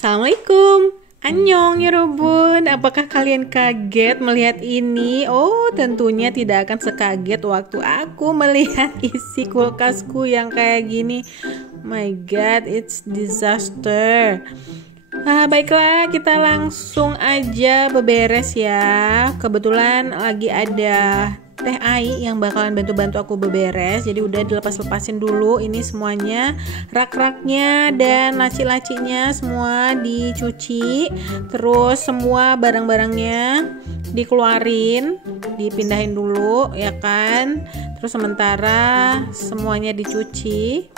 Assalamualaikum, Annyeong yorobun. Apakah kalian kaget melihat ini? Oh, tentunya tidak akan sekaget waktu aku melihat isi kulkasku yang kayak gini. My God, it's disaster. Baiklah, kita langsung aja beberes ya. Kebetulan lagi ada Teh Ai yang bakalan bantu-bantu aku beberes. Jadi udah dilepas-lepasin dulu ini semuanya, rak-raknya dan laci-lacinya semua dicuci. Terus semua barang-barangnya dikeluarin, dipindahin dulu ya kan. Terus sementara semuanya dicuci,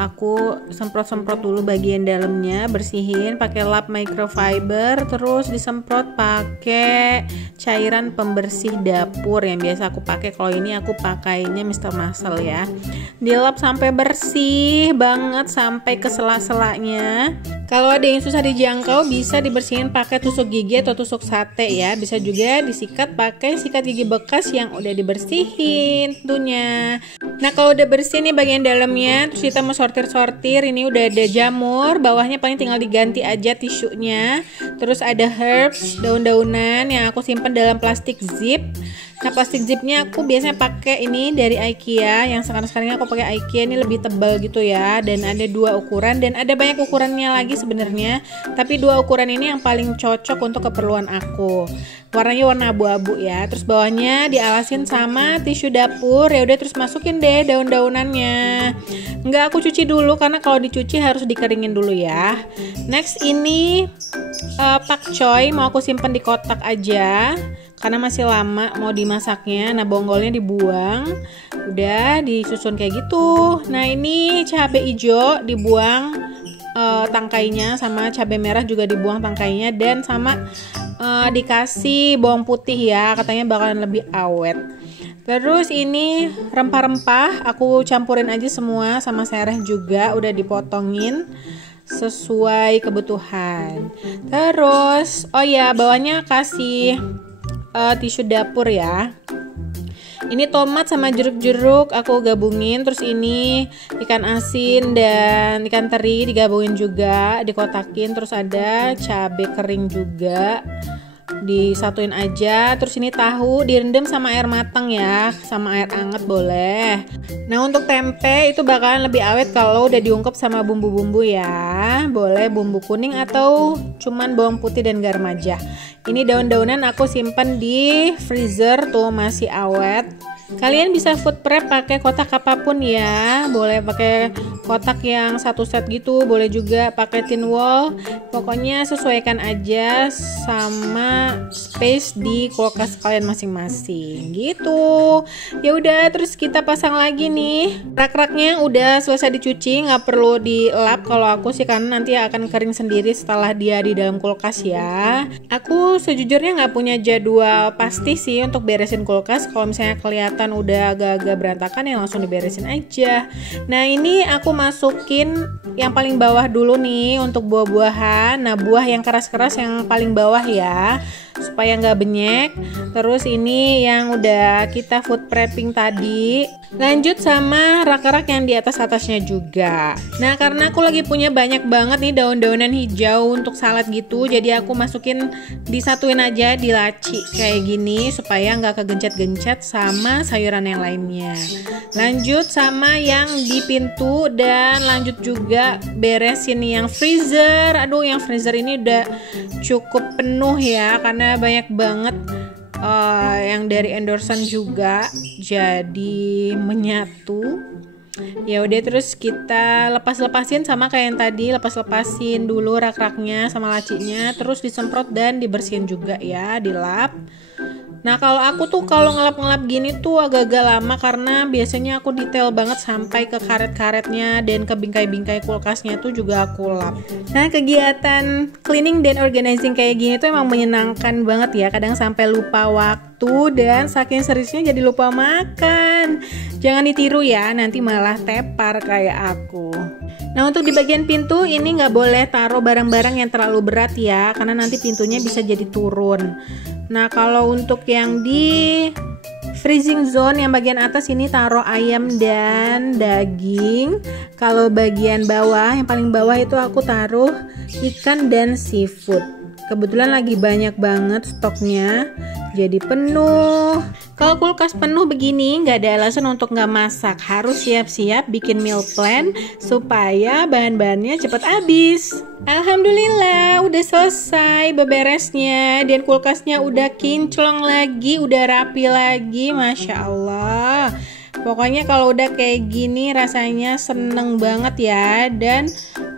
aku semprot-semprot dulu bagian dalamnya, bersihin pakai lap microfiber, terus disemprot pakai cairan pembersih dapur yang biasa aku pakai. Kalau ini aku pakainya Mr. Muscle ya. Dilap sampai bersih banget sampai ke sela-selanya. Kalau ada yang susah dijangkau bisa dibersihin pakai tusuk gigi atau tusuk sate ya. Bisa juga disikat pakai sikat gigi bekas yang udah dibersihin tentunya. Nah, kalau udah bersih nih bagian dalamnya, terus kita mau sortir-sortir. Ini udah ada jamur, bawahnya paling tinggal diganti aja tisunya. Terus ada herbs, daun-daunan yang aku simpan dalam plastik zip. Nah, plastik zipnya aku biasanya pakai ini dari IKEA. Yang sekarang aku pakai IKEA, ini lebih tebal gitu ya. Dan ada dua ukuran dan ada banyak ukurannya lagi sebenarnya. Tapi dua ukuran ini yang paling cocok untuk keperluan aku. Warnanya warna abu-abu ya. Terus bawahnya dialasin sama tisu dapur. Ya udah, terus masukin deh daun-daunannya. Enggak aku cuci dulu karena kalau dicuci harus dikeringin dulu ya. Next ini pakcoy mau aku simpen di kotak aja karena masih lama mau dimasaknya. Nah, bonggolnya dibuang, udah disusun kayak gitu. Nah, ini cabai hijau dibuang tangkainya, sama cabai merah juga dibuang tangkainya, dan sama dikasih bawang putih ya, katanya bakalan lebih awet. Terus ini rempah-rempah aku campurin aja semua sama sereh juga, udah dipotongin sesuai kebutuhan. Terus oh ya, bawahnya kasih tisu dapur ya. Ini tomat sama jeruk-jeruk aku gabungin. Terus ini ikan asin dan ikan teri digabungin juga, dikotakin. Terus ada cabai kering juga disatuin aja. Terus ini tahu direndam sama air matang ya, sama air anget boleh. Nah, untuk tempe itu bakalan lebih awet kalau udah diungkep sama bumbu-bumbu ya. Boleh bumbu kuning atau cuman bawang putih dan garam aja. Ini daun-daunan aku simpan di freezer tuh masih awet. Kalian bisa food prep pakai kotak apapun ya. Boleh pakai kotak yang satu set gitu, boleh juga pakai tin wall. Pokoknya sesuaikan aja sama space di kulkas kalian masing-masing gitu. Ya udah, terus kita pasang lagi nih. Rak-raknya udah selesai dicuci, nggak perlu dilap kalau aku sih, karena nanti akan kering sendiri setelah dia di dalam kulkas ya. Aku sejujurnya nggak punya jadwal pasti sih untuk beresin kulkas. Kalau misalnya kelihatan udah agak-agak berantakan ya langsung diberesin aja. Nah, ini aku masukin yang paling bawah dulu nih untuk buah-buahan. Nah, buah yang keras-keras yang paling bawah ya, supaya nggak benyek. Terus ini yang udah kita food prepping tadi. Lanjut sama rak-rak yang di atas-atasnya juga. Nah, karena aku lagi punya banyak banget nih daun-daunan hijau untuk salad gitu, jadi aku masukin disatuin aja di laci kayak gini supaya nggak kegencet-gencet sama sayuran yang lainnya. Lanjut sama yang di pintu, dan lanjut juga beresin yang freezer. Aduh, yang freezer ini udah cukup penuh ya karena banyak banget yang dari endorsean juga, jadi menyatu. Ya udah, terus kita lepas-lepasin sama kayak yang tadi, lepas-lepasin dulu rak-raknya sama lacinya, terus disemprot dan dibersihin juga ya, dilap. Nah, kalau aku tuh kalau ngelap-ngelap gini tuh agak-agak lama karena biasanya aku detail banget sampai ke karet-karetnya dan ke bingkai-bingkai kulkasnya tuh juga aku lap. Nah, kegiatan cleaning dan organizing kayak gini tuh emang menyenangkan banget ya. Kadang sampai lupa waktu dan saking seriusnya jadi lupa makan. Jangan ditiru ya, nanti malah tepar kayak aku. Nah, untuk di bagian pintu ini nggak boleh taruh barang-barang yang terlalu berat ya, karena nanti pintunya bisa jadi turun. Nah, kalau untuk yang di freezing zone yang bagian atas ini taruh ayam dan daging. Kalau bagian bawah, yang paling bawah itu aku taruh ikan dan seafood. Kebetulan lagi banyak banget stoknya, jadi penuh. Kalau kulkas penuh begini, nggak ada alasan untuk nggak masak. Harus siap-siap bikin meal plan supaya bahan-bahannya cepat habis. Alhamdulillah, udah selesai beberesnya dan kulkasnya udah kinclong lagi, udah rapi lagi, Masya Allah. Pokoknya kalau udah kayak gini rasanya seneng banget ya, dan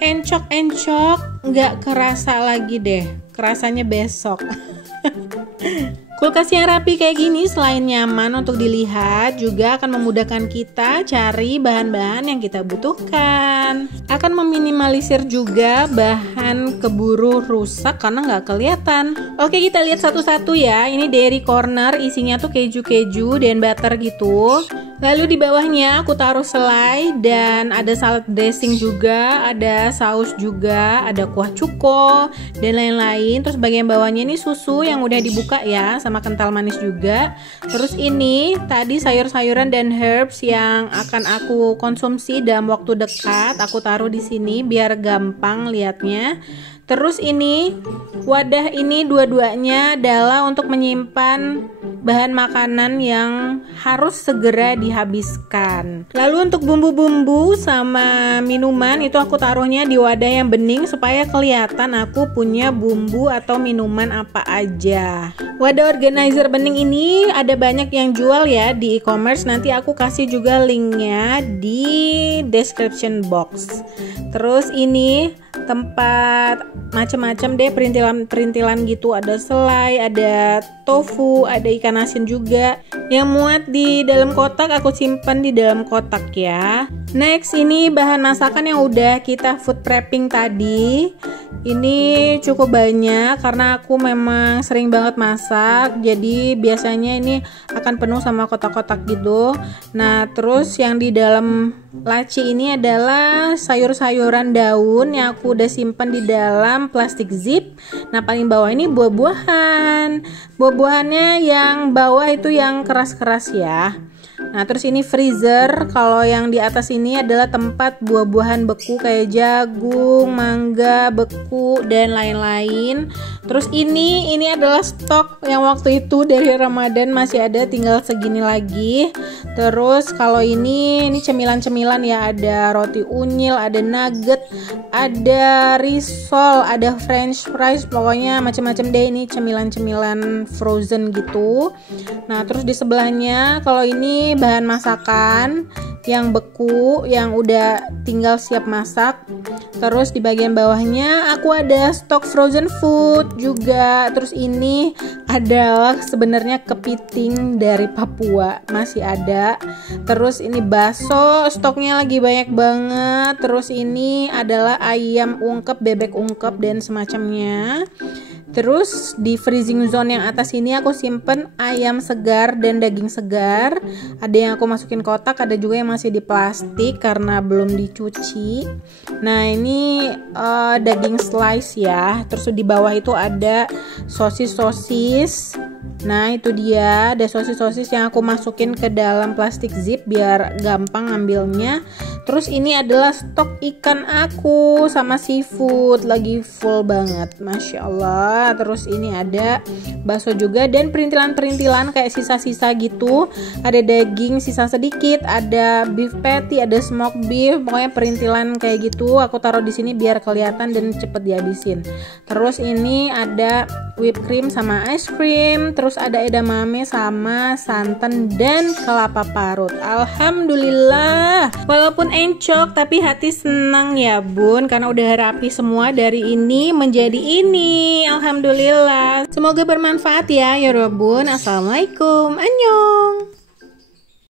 encok-encok nggak kerasa lagi deh, kerasanya besok. Kulkas yang rapi kayak gini selain nyaman untuk dilihat, juga akan memudahkan kita cari bahan-bahan yang kita butuhkan. Akan meminimalisir juga bahan keburu rusak karena nggak kelihatan. Oke, kita lihat satu-satu ya. Ini dairy corner, isinya tuh keju-keju dan butter gitu. Lalu di bawahnya aku taruh selai dan ada salad dressing juga, ada saus juga, ada kuah cuko dan lain-lain. Terus bagian bawahnya ini susu yang udah dibuka ya, sama kental manis juga. Terus ini tadi sayur-sayuran dan herbs yang akan aku konsumsi dalam waktu dekat, aku taruh di sini biar gampang lihatnya. Terus ini wadah ini dua-duanya adalah untuk menyimpan bahan makanan yang harus segera dihabiskan. Lalu untuk bumbu-bumbu sama minuman itu aku taruhnya di wadah yang bening supaya kelihatan aku punya bumbu atau minuman apa aja. Wadah organizer bening ini ada banyak yang jual ya di e-commerce. Nanti aku kasih juga linknya di description box. Terus ini tempat macam-macam deh, perintilan-perintilan gitu, ada selai, ada tofu, ada ikan asin juga. Yang muat di dalam kotak aku simpan di dalam kotak ya. Next, ini bahan masakan yang udah kita food prepping tadi. Ini cukup banyak karena aku memang sering banget masak, jadi biasanya ini akan penuh sama kotak-kotak gitu. Nah, terus yang di dalam laci ini adalah sayur-sayuran daun yang aku udah simpan di dalam plastik zip. Nah, paling bawah ini buah-buahan. Buah-buahannya yang bawah itu yang keras-keras ya. Nah, terus ini freezer. Kalau yang di atas ini adalah tempat buah-buahan beku kayak jagung, mangga, beku dan lain-lain. Terus ini adalah stok yang waktu itu dari Ramadan, masih ada tinggal segini lagi. Terus kalau ini cemilan-cemilan ya, ada roti unyil, ada nugget, ada risol, ada french fries, pokoknya macam-macam deh, ini cemilan-cemilan frozen gitu. Nah, terus di sebelahnya kalau ini bahan masakan yang beku yang udah tinggal siap masak. Terus di bagian bawahnya aku ada stok frozen food juga. Terus ini adalah sebenarnya kepiting dari Papua, masih ada. Terus ini bakso, stoknya lagi banyak banget. Terus ini adalah ayam ungkep, bebek ungkep dan semacamnya. Terus di freezing zone yang atas ini aku simpen ayam segar dan daging segar. Ada yang aku masukin kotak, ada juga yang masih di plastik karena belum dicuci. Nah, ini daging slice ya. Terus di bawah itu ada sosis-sosis. Nah, itu dia, ada sosis-sosis yang aku masukin ke dalam plastik zip biar gampang ngambilnya. Terus ini adalah stok ikan aku sama seafood, lagi full banget, Masya Allah. Terus ini ada bakso juga dan perintilan-perintilan kayak sisa-sisa gitu. Ada daging sisa sedikit, ada beef patty, ada smoked beef, pokoknya perintilan kayak gitu. Aku taruh di sini biar kelihatan dan cepet dihabisin. Terus ini ada whipped cream sama ice cream. Terus ada edamame sama santan dan kelapa parut. Alhamdulillah, walaupun encok tapi hati senang ya bun, karena udah rapi semua dari ini menjadi ini. Alhamdulillah, semoga bermanfaat ya bun. Assalamualaikum, annyeong.